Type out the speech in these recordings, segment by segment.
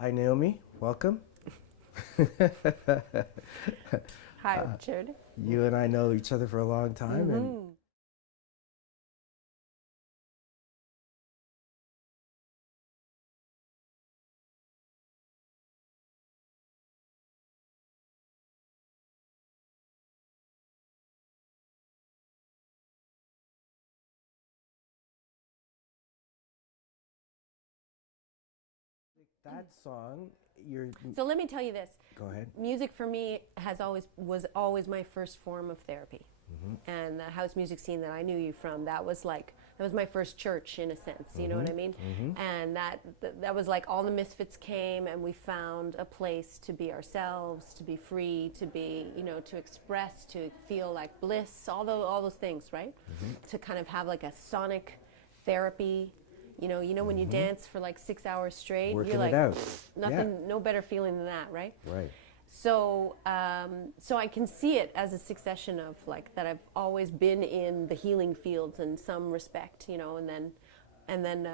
Hi, Naomi. Welcome. Hi, Richard. You and I know each other for a long time, and that song, you're. So let me tell you this. Go ahead. Music for me was always my first form of therapy. And the house music scene that I knew you from, that was my first church in a sense, you know what I mean? And that was like all the misfits came and we found a place to be ourselves, to be free, to be, to express, to feel like bliss, all those things, right? To kind of have like a sonic therapy. You know when you dance for like 6 hours straight, Working you're like it out. nothing, no better feeling than that, right? Right. So, so I can see it as a succession of like that. I've always been in the healing fields in some respect, and then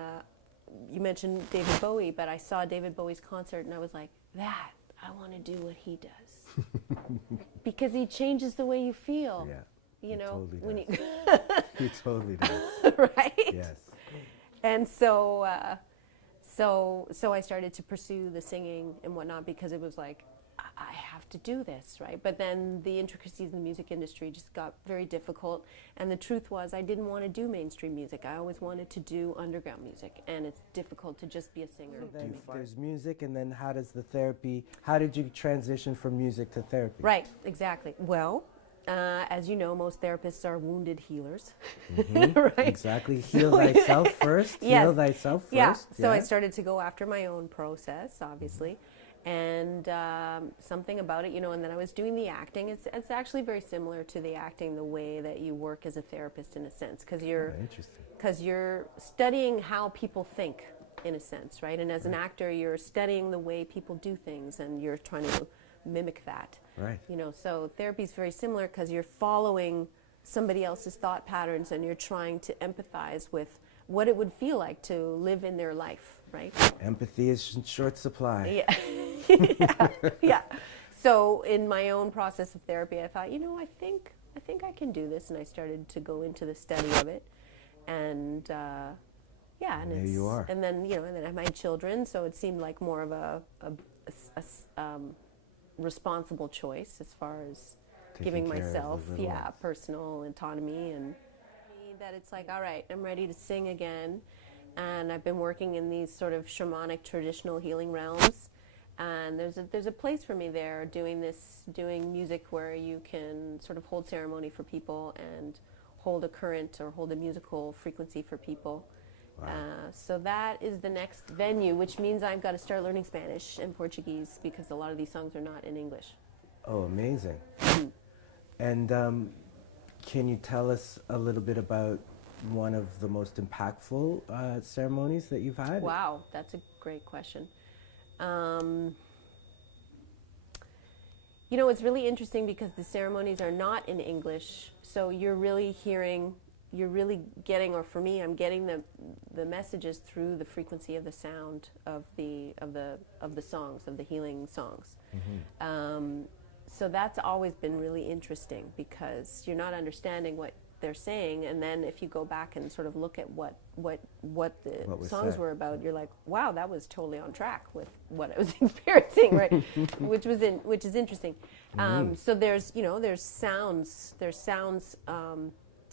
you mentioned David Bowie, but I saw David Bowie's concert and I was like, that I want to do what he does because he changes the way you feel. Yeah. You know, totally when does. you He totally does. right? Yes. And so I started to pursue the singing and whatnot because it was like, I have to do this, right? But then the intricacies in the music industry just got very difficult. And the truth was, I didn't want to do mainstream music. I always wanted to do underground music. And it's difficult to just be a singer. There's music, and then how did you transition from music to therapy? Right, exactly. Well, as you know, most therapists are wounded healers, right? Exactly. Heal thyself first. Yes. Heal thyself first. Yeah. So I started to go after my own process, obviously. And something about it, and then I was doing the acting. It's actually very similar to the acting, the way that you work as a therapist in a sense, because you're studying how people think in a sense, right? And as an actor, you're studying the way people do things, and you're trying to mimic that. Right. So therapy is very similar because you're following somebody else's thought patterns, and you're trying to empathize with what it would feel like to live in their life, right? Empathy is in short supply. Yeah. yeah. So in my own process of therapy, I thought, I think I can do this, and I started to go into the study of it, and and there you are. And then and then I had my children, so it seemed like more of a responsible choice as far as giving Taking care of myself, the little ones. personal autonomy, and that it's like, all right, I'm ready to sing again, and I've been working in these sort of shamanic traditional healing realms. And there's a place for me there doing music where you can sort of hold ceremony for people and hold a current or hold a musical frequency for people. Wow. So that is the next venue, which means I've got to start learning Spanish and Portuguese because a lot of these songs are not in English. Oh, amazing. And can you tell us a little bit about one of the most impactful ceremonies that you've had? Wow, that's a great question. It's really interesting because the ceremonies are not in English, so you're really getting, or for me, I'm getting the messages through the frequency of the sound of the songs, of the healing songs. So that's always been really interesting because you're not understanding what they're saying, and then if you go back and sort of look at what the songs said. were about, you're like, wow, that was totally on track with what I was experiencing, right? which is interesting. So there's sounds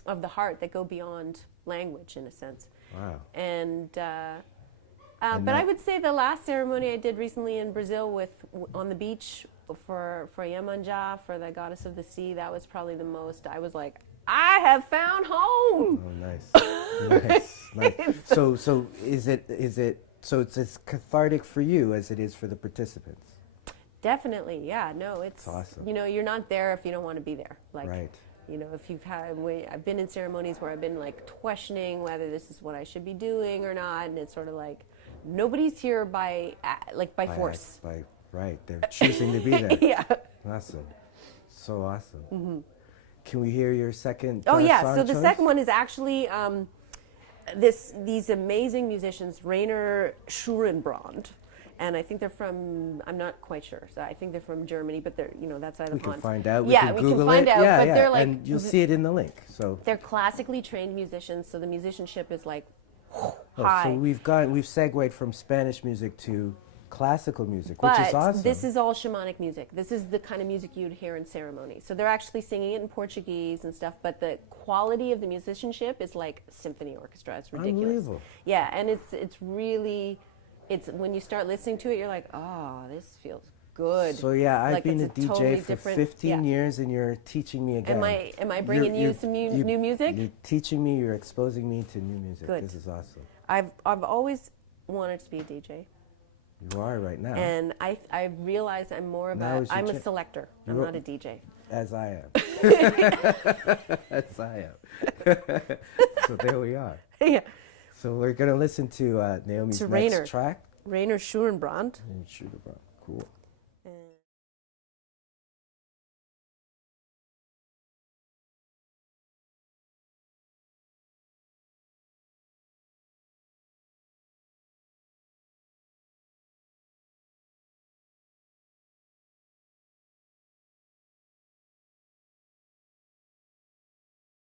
of the heart that go beyond language in a sense. Wow. And but I would say the last ceremony I did recently in Brazil on the beach for Iemanjá, for the goddess of the sea, that was probably the most. I was like, I have found home. Oh, nice. nice. So is it so it's as cathartic for you as it is for the participants? Definitely, yeah. No, it's awesome. You're not there if you don't want to be there. Like, Right. If I've been in ceremonies where I've been like questioning whether this is what I should be doing or not, and it's sort of like nobody's here by force. Right, they're choosing to be there. Yeah. Awesome, so awesome. Can we hear your second? Oh yeah. Song So the choice? second one is actually these amazing musicians, Rainer Schurenbrand and I think they're from, I'm not quite sure, so I think they're from Germany, but they're, you know, that side We of the can pond. find out. Yeah, can we Google can find it. out, Yeah, but yeah. they're like, and you'll see it in the link. So, they're classically trained musicians, so the musicianship is like oh, high. so we've segued from Spanish music to classical music, But which is awesome. this is all shamanic music. This is the kind of music you'd hear in ceremony. So they're actually singing it in Portuguese and stuff, but the quality of the musicianship is like symphony orchestra. It's ridiculous. Unbelievable. Yeah, and it's really, it's when you start listening to it, you're like, oh, this feels good. So yeah, I've Like, been a it's DJ totally for different- 15 yeah. years, and you're teaching me again. Am I bringing you some new music? You're teaching me. You're exposing me to new music. Good. This is awesome. I've always wanted to be a DJ. You are right now, And I realize I'm more of Now a, is your I'm a chance. selector. I'm You're- not a DJ. as I am. As I am. So there we are. Yeah. So we're gonna listen to Naomi's To next Rainer. track. Rainer Schurenbrand. And shoot about. Cool.